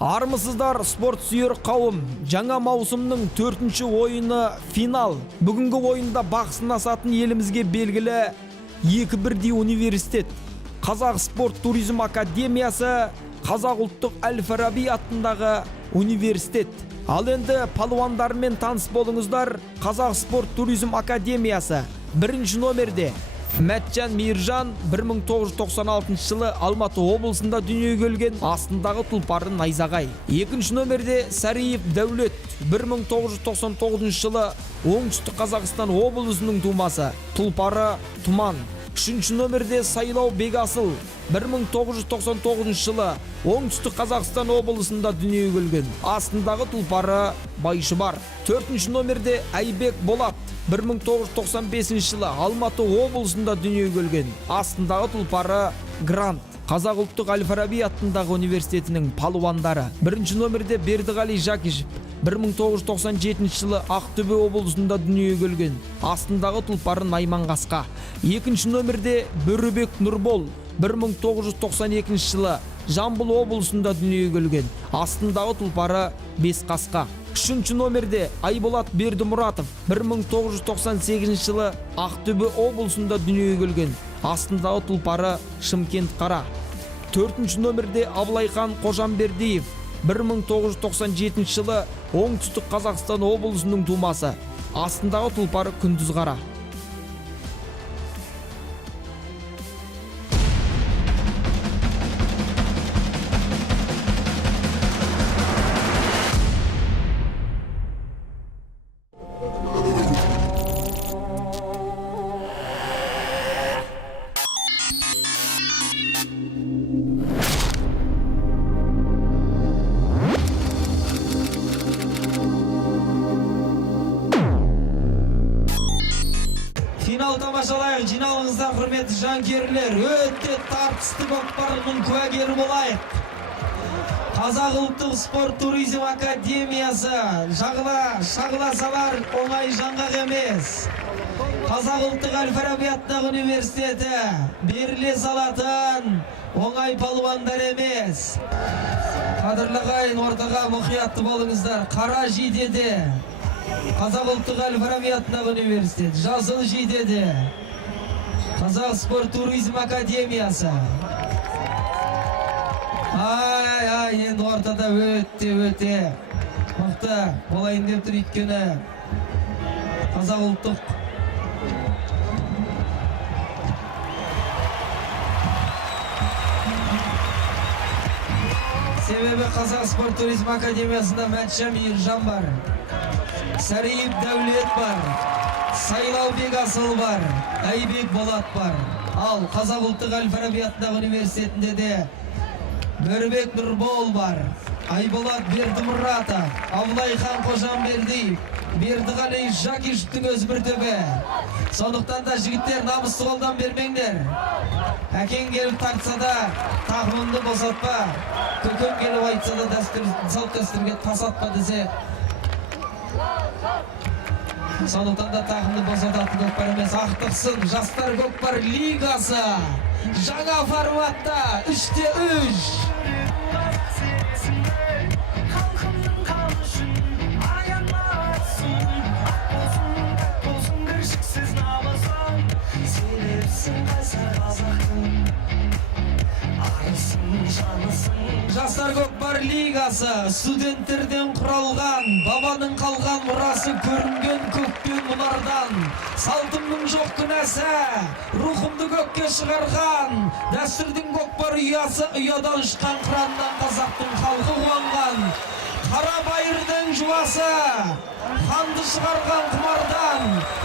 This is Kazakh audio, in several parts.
Армысыздар спорт сүйер қауым. Жаңа маусымның 4-ші ойыны финал. Бүгінгі ойында бақ сынасатын елімізге белгілі 2-1 университет. Қазақ спорт туризм академиясы, Қазақ ұлттық Әл-Фараби атындағы университет. Ал енді палуандармен таныс болыңыздар. Қазақ спорт туризм академиясы 1-ші номерде Мәтжан Мейіржан 1996 жылы Алматы облысында дүниеге келген, астындағы тұлпары найзағай. 2-ші номерде Сәриев Дәулет 1999 жылы Оңтүстік Қазақстан облысының тумасы, тұлпары тұман. 3-ші номерде Сайлау Бегасыл 1999 жылы Оңтүстік Қазақстан облысында дүниеге келген, астындағы тұлпары Байшыбар. 4-ші номерде Айбек Болат 1995 жылы Алматы облысында дүниеге келген, астындағы тұлпары Грант. Қазақ ұлттық Әл-Фараби атындағы университетінің палуандары. 1-ші номерде Бердіғали Жакишев 1997 жылы Ақтөбе облысында дүниеге келген, астындағы тұлпары Найман Қасқа. 2-ші номерде Бөрібек Нұрбол 1992 жылы Жамбыл облысында дүниеге келген, астындағы тұлпары Бес Қасқа. 3-ші номерде Айболат Бердімұратов 1998 жылы Ақтөбе облысында дүниеге келген, астындағы тұлпары Шымкент Қара. 4-ші номерде Абылайхан Қожамбердиев 1997 жылы Оңтүстік Қазақстан облысының тумасы, астындағы тұлпары Күндіз Қара. Финал тамашалайық, жиналыңыздар құрметті жанкүйерлер. Өте тартысты көкпардың куәгері болайық. Қазақ ұлттық спорт туризм академиясы шағыласалар оңай жаңғақ емес. Қазақ ұлттық Әл-Фараби атындағы университеті беріле салатын оңай палуандар емес. Қадірлі ағайын, ортаға мұқиятты болыңыздар. Қара жейдеде Қазақ ұлттық Әл-Фараби атындағы университет, жасыл жейдеде Қазақ спорт туризм академиясы. Енді ортада өте мықты болайын деп тұр, өйткені Қазақ ұлттық себебі Қазақ спорт туризм академиясында Мәтжан Мейіржан бар, Сәриев Дәулет бар, Сайлау Бегасыл бар, Айбек Болат бар. Ал Қазақ ұлттық Әл-Фараби атындағы университетінде де Бөрібек Нұрбол бар, Айболат Бердімұратов, Абылайхан Қожамбердиев, Бердіғали Жакишевтің өзі бір төбе. Сондықтан да жігіттер, намысты қолдан бермеңдер. Әкең келіп тартса да тақымыңды босатпа, көкем келіп айтса да салт дәстүрге тасатпа десе. Сондықтан да тақымды босататын көкпар емес, ақтықсын. Жастар көкпар лигасы жаңа форматта 3-3. Жастар көкпар лигасы студенттерден құралған, бабаның қалған мұрасы көрінген көктен мұнардан. Салтымның жоқ күнәсі, рухымды көкке шығарған, дәстүрдің көкпар ұясы ұядан шыққан қыраннан қазақтың халқы қуанған. Қарабайырдың жуасы, ханды шығарған құмардан,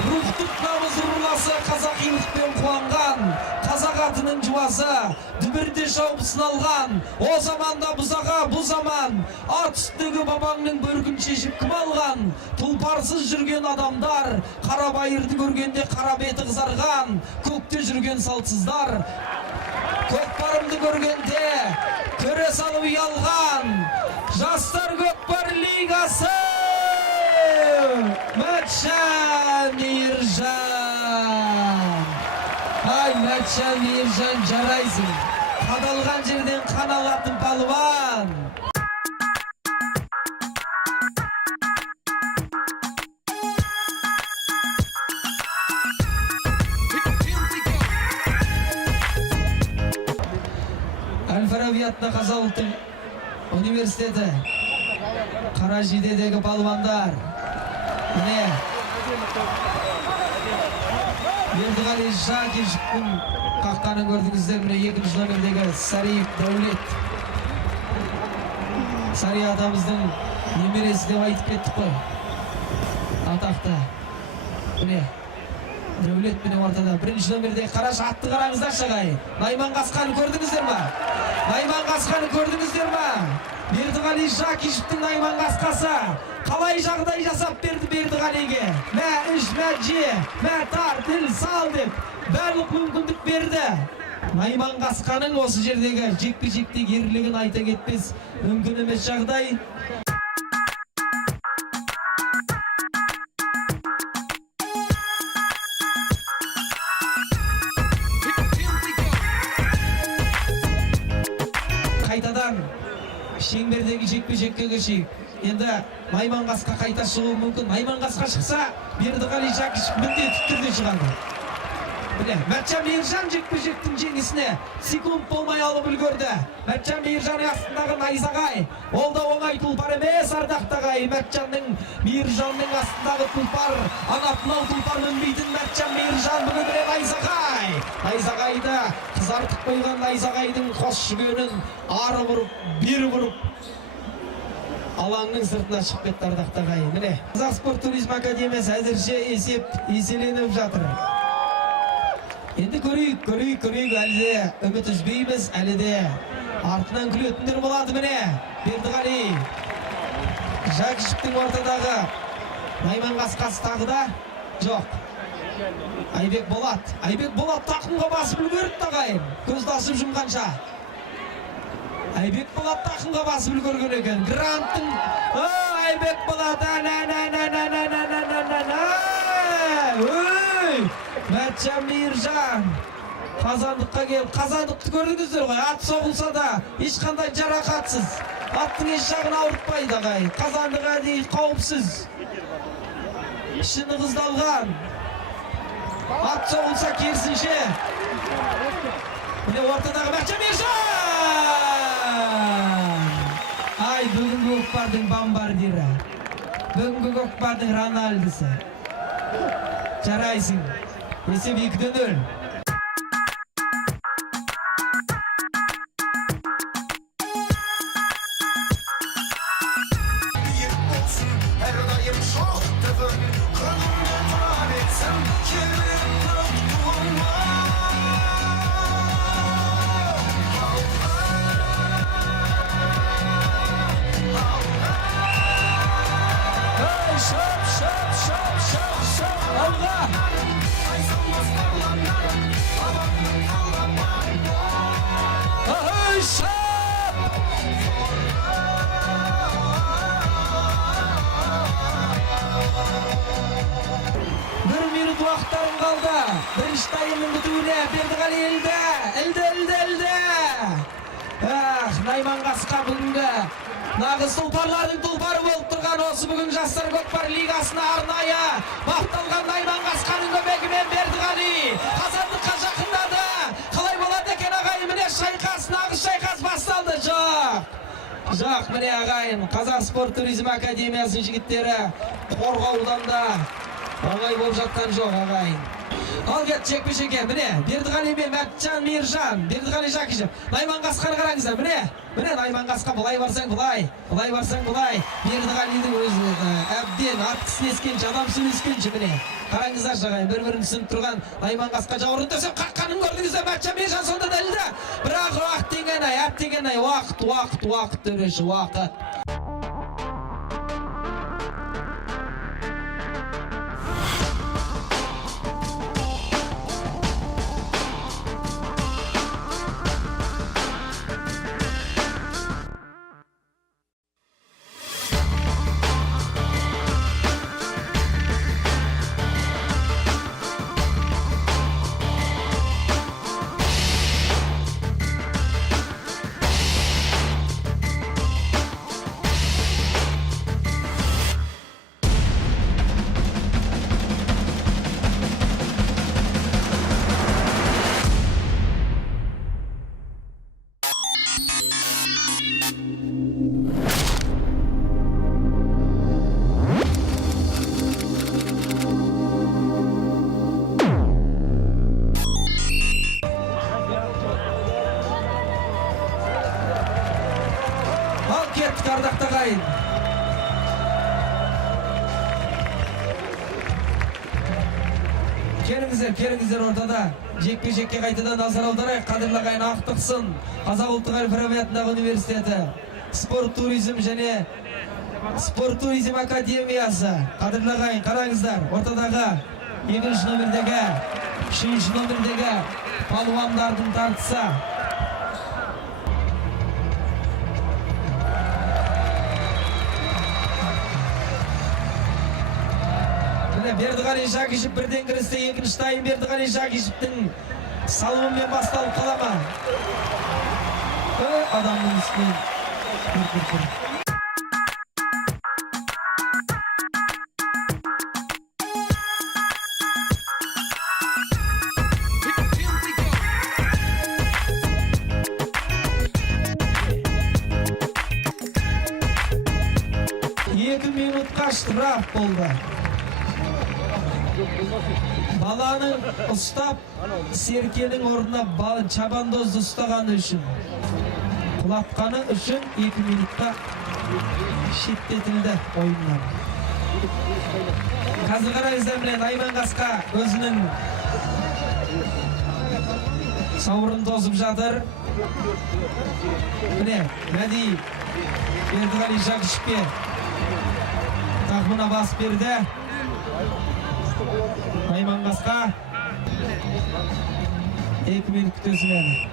рухтық намыз ұрласы қазақилықпен қуанған. Қазақ атының жуасы, дүбірде шауып сыналған. О заманда бұзаға бұл заман, ат үстіндегі бабаңның бөркін шешіп кім алған? Тұлпарсыз жүрген адамдар, Қарабайырды көргенде қара беті қызарған. Көкте жүрген салтсыздар, көкпарымды көргенде көре салып ұялған. Жастар көкпар лигасы Мәтжан Мейіржан. Ай, Мәтжан Мейіржан, жарайсың. Қадалған жерден қан алатын палуан. Арабиятна Қазақ ұлттық университеті Қара жидедегі балуандар. Міне Бердіғали Жакишевтің қаққанын көрдіңіздер. Міне екінші номердегі Сариев Дәулет. Сари атамыздың немересі деп айтып кеттік қой. Атақты. Міне Дәулет міне ортада. Бірінші номердегі Қараш атты қараңыздар шағай. Найман Қасқаны көрдіңіздер ма? Найман Қасқаны көрдіңіздер ма? Бердіғали Жакишевтің Найман Қасқасы қалай жағдай жасап берді Бердіғалиге. Мә іш, мә же, мә тар, тіл, сал деп барлық мүмкіндік берді. Найман Қасқаның осы жердегі жекпе-жектегі ерлігін айта кетпес мүмкін емес жағдай. Қайтадан шеңбердегі жекпе-жекке көшейік. Енді Найман Қасқа қайта шығуы мүмкін. Найман Қасқа шықса, Бердіғали Жакишев міндетті түрде шығады. Міне, Мәтжан Мейіржан жекпе-жектің жеңісіне секунд болмай алып үлгерді. Мәтжан Мейіржанның астындағы найзағай, ол да оңай тұлпар емес, ардақтағай. Мәтжанның Мейіржанның астындағы тұлпар, анатынау тұлпар мінбейтін Мәтжан Мейіржан бүгін міне найзағай. Найзағайды қызартып қойған найзағайдың қос жүгенін ары бұрып, бері бұрып алаңның сыртына шығып кетті ардақтағай. Міне, Қазақ спорт туризм академиясы әзірше еселеніп жатыр. Енді көрейік, әлі де үміт үзбейміз, әлі де артынан күлетіндер болады. Міне, Бердіғали Жакишевтің ортадағы Найман Қасқасы тағы да жоқ. Айбек Болат тақымға басып үлгерді тағайын, көзді ашып жұмғанша. Айбек Болат тақымға басып үлгерген екен. Гранттың, Айбек Болат, Мәтжан Мейіржан қазандыққа келіп, қазандықты көрдіңіздер ғой, ат соғылса да ешқандай жарақатсыз, аттың еш жағын ауыртпайды ағай. Қазандық әдейі қауіпсіз, ішіні қыздалған, ат соғылса керісінше. Міне ортадағы Мәтжан Мейіржан! Ай, бүгінгі көкпардың бомбардирі, бүгінгі көкпардың Рональдысы. Жарайсың. Есеп 2-0. Уақыттарым қалды. Бірінші тайымның бітуіне Бердіғали ілді. Найман Қасқа бүгінгі нағыз тұлпарлардың тұлпары болып тұрған осы бүгін жастар көкпар лигасына арнайы бапталған Найман Қасқаның көмегімен Бердіғали қазандыққа жақындады. Қалай болады екен ағайын? Міне шайқас, нағыз шайқас басталды. Жоқ, міне ағайын, Қазақ спорт туризм академиясының жігіттері қорғаудан да оңай болып жатқан жоқ ағайын. Ал кет жекпе-жекке. Міне Бердіғали мен Мәтжан Мейіржан, Бердіғали Жакишев. Найман Қасқаны қараңыздар. Міне Найман Қасқа былай барсаң былай, былай барсаң былай. Бердіғалидің өзі әбден ат кісінескенші, адам сөйлескенші. Міне қараңыздар ағайын, бір-бірін түсініп тұрған Найман Қасқа жауырын төсеп қаққанын көрдіңіздер. Мәтжан Мейіржан сонда дәлді. Бірақ уақыт деген ай, уақыт төреші, уақыт. кеттік ардақты ағайын. Келіңіздер ортада. Жекпе-жекке қайтадан назар аударайық. Қадірлі ағайын, ақтықсын Қазақ ұлттық әл-Фараби атындағы университеті спорт туризм және спорт туризм академиясы. Қадірлі ағайын, қараңыздар, ортадағы 2-ші номердегі 3-ші номердегі палуандардың тартысы. Бердіғали Жакишев бірден кірісті, екінші тайым Бердіғали Жакишевтің салымымен басталып қалама. Адамның үстінен. Екі минутқа штраф болды. Баланың ұстап, серкенің орнына чабандозды ұстағаны үшін, құлатқаны үшін 2 минутқа шеттетілді ойыннан. Қазір қараңыздар, міне Найман Қасқа өзінің сауырын тосып жатыр. Міне Мәди Бердіғали Жакишевке тақымына бас берді. Найман Қасқа 2 минут күтесімен.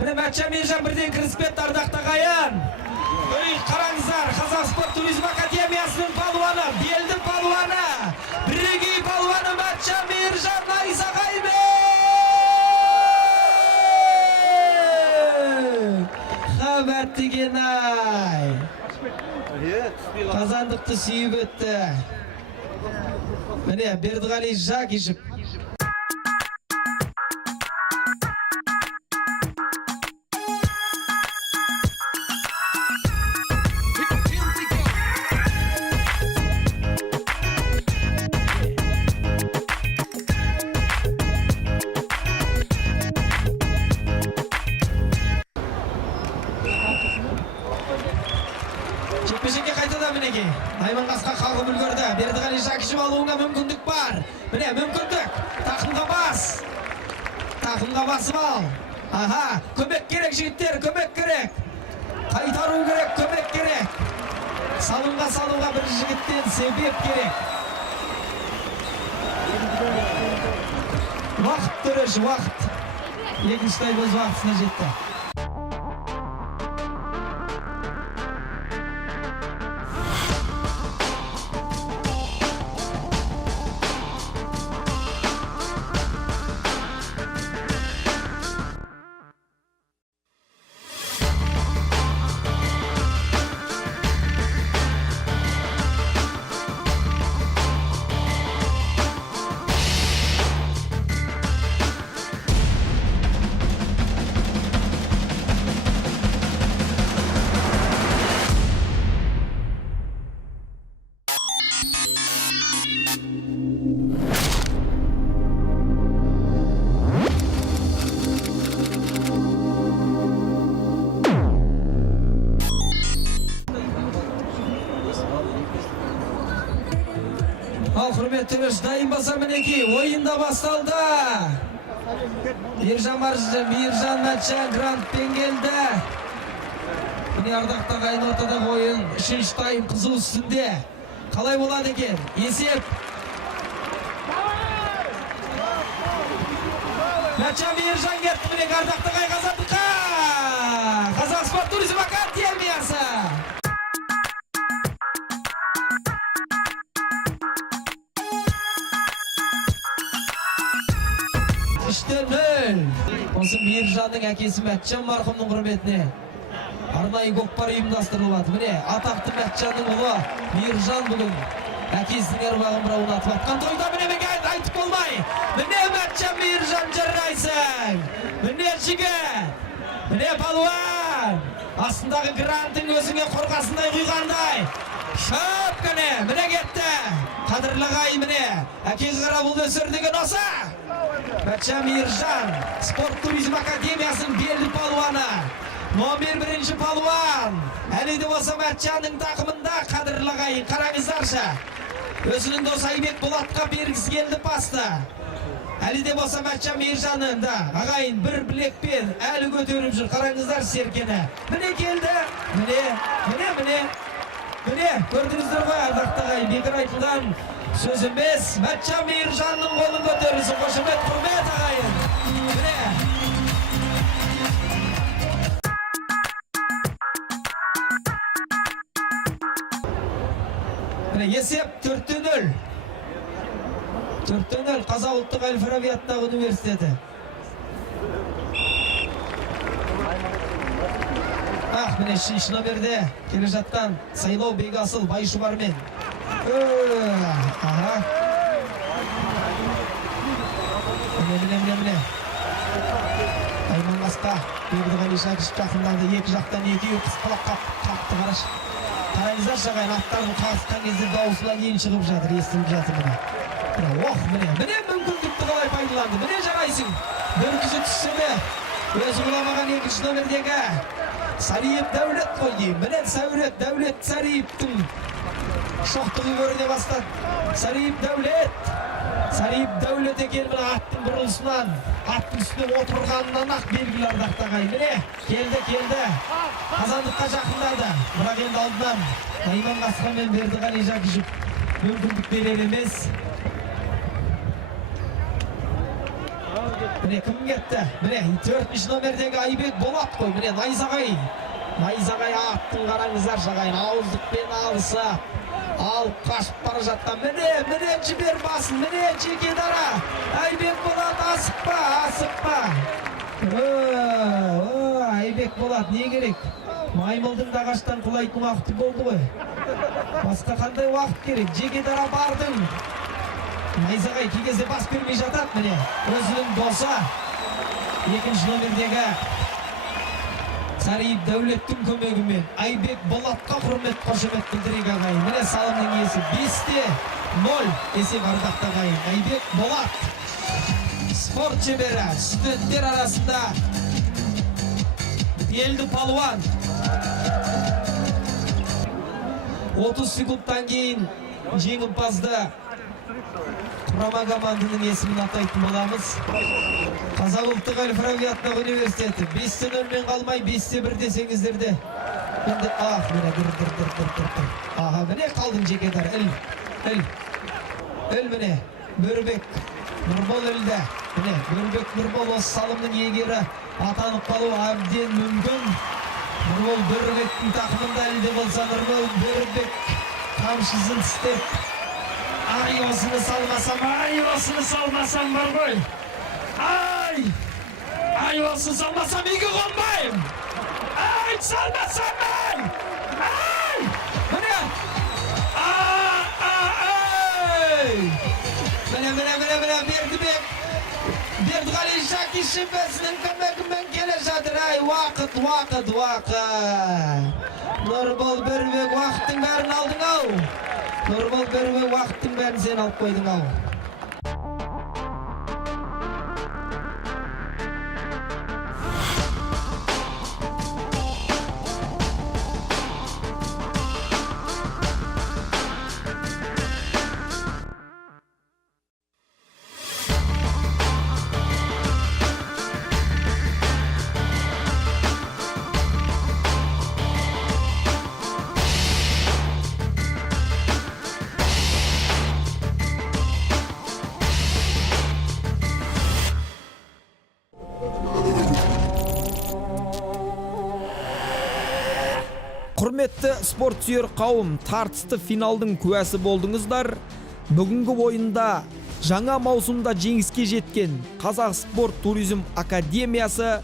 Міне Мәтжан Мейіржан бірден кіріспетті ардақты ағайын. Қараңыздар, Қазақ спорт туризм академиясының палуаны, белдің палуаны, бірегей палуаны Мәтжан Мейіржан Найсағаймен. Қабәттіген ай. Қазандықты сүйіп өтті. Міне Бердіғали Жакишев. Жекпе-жекке қайтадан мінеге. Найман Қасқа қалғып үлгерді. Бердіғали Жакишев алуыңа мүмкіндік бар. Міне мүмкіндік. Тақымға бас. Тақымға басып ал. Аха, көмек керек жігіттер, көмек керек. Қайтару керек, көмек керек. Салымға салуға бір жігіттен себеп керек. Уақыт төреші, уақыт. Екінші тайм өз уақытысына жетті. Ал құрметті дайын баса мінеки, ойында басталды. Мейіржан Мәтжан грантпен келді. Міне ардақты ағайын, ортадағы ойын 3-ші тайм қызу үстінде. Қалай болады екен? Есеп. Мәтжан Мейіржан кетті, міне ардақты ағайын қазандыққа. Қазақ спорт туризм академиясы. 3-0. Осы Мейіржанның әкесі Мәтжан марқұмның құрметіне арнайы көкпар ұйымдастырылады. Міне атақты Мәтжанның ұлы Мейіржан бүгін әкесінің әруағын бір аунатып атқан тойда міне айтып болмай. Міне Мәтжан Мейіржан жарайсың. Міне жігіт. Міне палуан. Астындағы грантың өзіңе қорғасындай құйғандай. Шап кәне, міне кетті. Қадірлі ағайын, міне әкесі қарабұлды өсірдеген осы. Мәтжан Мейіржан спорт туризм академиясының белді палуаны. Номер 1 палуан. Әлі де болса Мәтжанның тақымында қадірлі ағайын. Қараңыздарша. Өзінің досы Айбек Болатқа бергісі келді пасты. Әлі де болса Мәтжан Мейіржанның да ағайын бір білекпен әлі көтеріп жүр. Қараңыздар серкені. Міне келді. Міне, көрдіңіздер ғой ардақты ағайын. Бекер айтылған сөз емес. Мәтжан Мейіржанның қолын көтерілсін. Қошемет, құрмет ағайын. Есеп 4-0. 4-0 Қазақ ұлттық Әл-Фараби атындағы университеті. Міне шыншына берді. Келе жатқан Сайлау Бегасыл Байшубармен. Міне. Айманғасқа Бегдіғали Шәкішіп жақындарды екі жақтан екеуі қысқалап қақты қараш. Қараңыздар шағайын аттардың қағысқан кезде дауысынан ең шығып жатыр, естіліп жатыр міне. Міне мүмкіндікті қалай пайдаланды, міне жарайсың. Бір күзі түсімі, өзі құламаған екінші номердегі Сариев Дәулет қой дейм. Міне Дәулет Сариевтің шоқтығы көріне бастады. Сариев Дәулет екен міне аттың бұрылысынан, аттың үстіне отырғанынан ақ белгілі ардақтағы ағайын. Міне келді. Қазандыққа жақындады. Бірақ енді алдынан Айманғасқа мен Бердіғали Жакишев мүмкіндік берер емес. Міне кім кетті? Міне 4-ші номердегі Айбек Болат қой. Міне Найзағай аттың қараңыздар шағайын. Ауыздықпен алысып алып қашып бара жатқан. Міне жібер басын. Міне жеке дара. Айбек Болат асықпа. Айбек Болат не керек? Маймылдың да ағаштан құлайтын уақыты болды ғой. Басқа қандай уақыт керек? Жеке дара бардың. Найзағай кей кезде бас бермей жатады міне. Өзінің досы 2-ші номердегі Сариев Дәулеттің көмегімен Айбек Болатқа құрмет қошемет білдірек ағайын. Міне салымның иесі 5-0 есеп ардақтағы ағайын. Айбек Болат спорт шебері, студенттер арасында елді палуан. 30 секундтан кейін жеңімпазды құрама команданың есімін атайтын боламыз. Қазақ ұлттық Әл-Фараби атындағы университеті 5-0 қалмай 5-1 десеңіздерде. Міне қалдың жекедар. Міне Бөрбек Нұрбол өлді. Міне Бөрбек Нұрбол осы салымның егері атанып қалу әбден мүмкін. Нұрбол Бөрбектің тақымында әлде болса Нұрбол Бөрбек қамшысын істеп. Осыны салмасам бар ғой. Осыны салмасам үйге қонбайым. Салмасам мен. Міне. Міне Бердібек. Бердіғали Жакишев өзінің көмегімен келе жатыр. Уақыт. Нұрбол Бөрбек уақыттың бәрін алдың ау. Нұрбол Бөрбек уақыттың бәрін сен алып қойдың ау. Құрметті спорт сүйер қауым, тартысты финалдың куәсі болдыңыздар. Бүгінгі ойында жаңа маусымда жеңіске жеткен Қазақ спорт туризм академиясы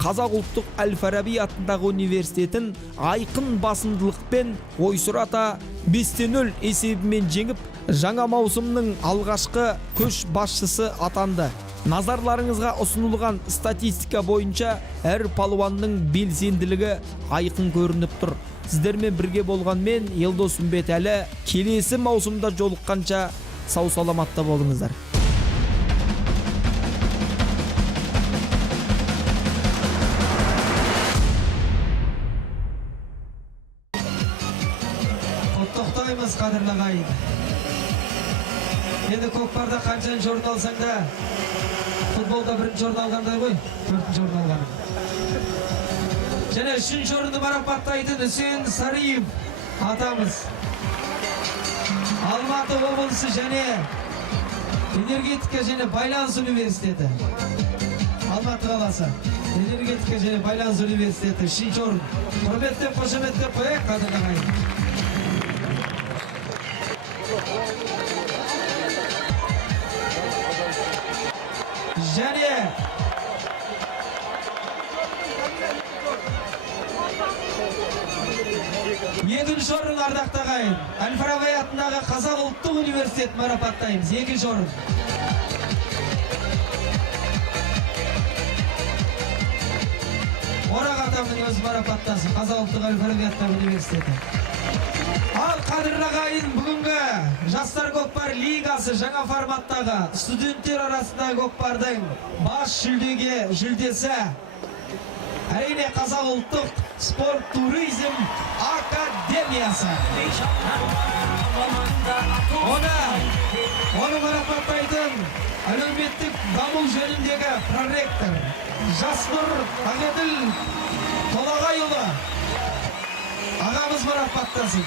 Қазақ ұлттық Әл-Фараби атындағы университетін айқын басымдылықпен ойсырата 5-0 есебімен жеңіп, жаңа маусымның алғашқы көш басшысы атанды. Назарларыңызға ұсынылған статистика бойынша әр палуанның белсенділігі айқын көрініп тұр. Сіздермен бірге болған мен Елдос Үмбетәлі. Келесі маусымда жолыққанша сау саламатта болыңыздар. тоқтаймыз қадірлі ағайын. Енді көкпарда қаншаншы орын алсаң да, футболда бірінші орын алғандай ғой, төртінші орын алғаным. Және үшінші орынды марапаттайтын Үсен Сариев атамыз. Алматы облысы және энергетика және байланыс университеті. Алматы қаласы. Энергетика және байланыс университеті үшінші орын. Құрметтеп, қошеметтеп қояйық қадірлі ағайын. Және екінші орын ардақты ағайын. Әл-Фараби атындағы Қазақ ұлттық университет марапаттаймыз. Екінші орын. Орақ атамның өзі марапаттасын. Қазақ ұлттық Әл-Фараби атындағы университеті. Ал қадірлі ағайын, бүгінгі жастар көкпар лигасы жаңа форматтағы студенттер арасындағы көкпардың бас жүлдесі әрине Қазақ ұлттық спорт туризм академиясы. Оны марапаттайтын әлеуметтік даму жөніндегі проректор Жаснұр Ағеділ Толағайұлы ағамыз марапаттасын.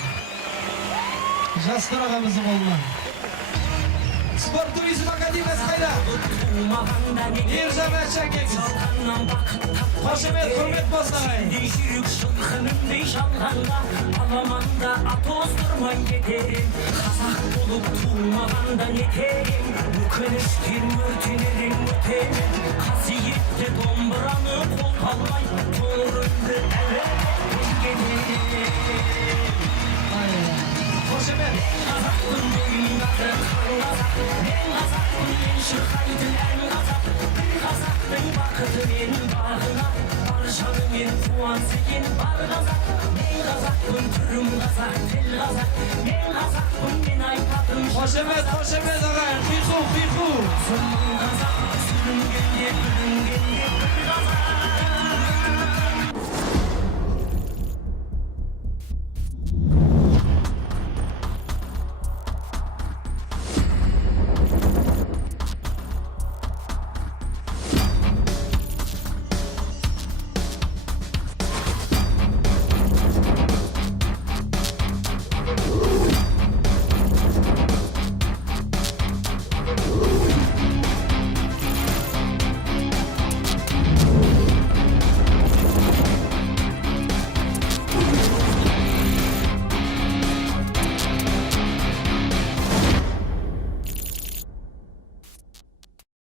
Жаснұр ағамыздың қолынан. Спорт туризм академиясы қайда? Ержан Әшәкексіз. Қошемет, құрмет болсын ағайын. Жүрек жылқынымдай жалғанға, аламанда атоздырмай кетерім. Қазақ болып туылмағанда нетерем, өкініштен өртенерім өтемін. Қасиетті домбыраны қолға алмай, тоңырымды әуелетпен кетерім. Қошемет. Қазақтың бойындағы қан қазақ, мен қазақпын, мен шырқайтын ән қазақ. Bir қазақтың бақыты мен бағына, бар жанымен қуансыген бар қазақ. Мен қазақпын, түрім қазақ, тіл қазақ. Мен қазақпын, мен айтатын Қошемет, қошемет ағайын, қиқу. Сұмын қазақ, сүрінгенде, бүлінгенде бір қазақ.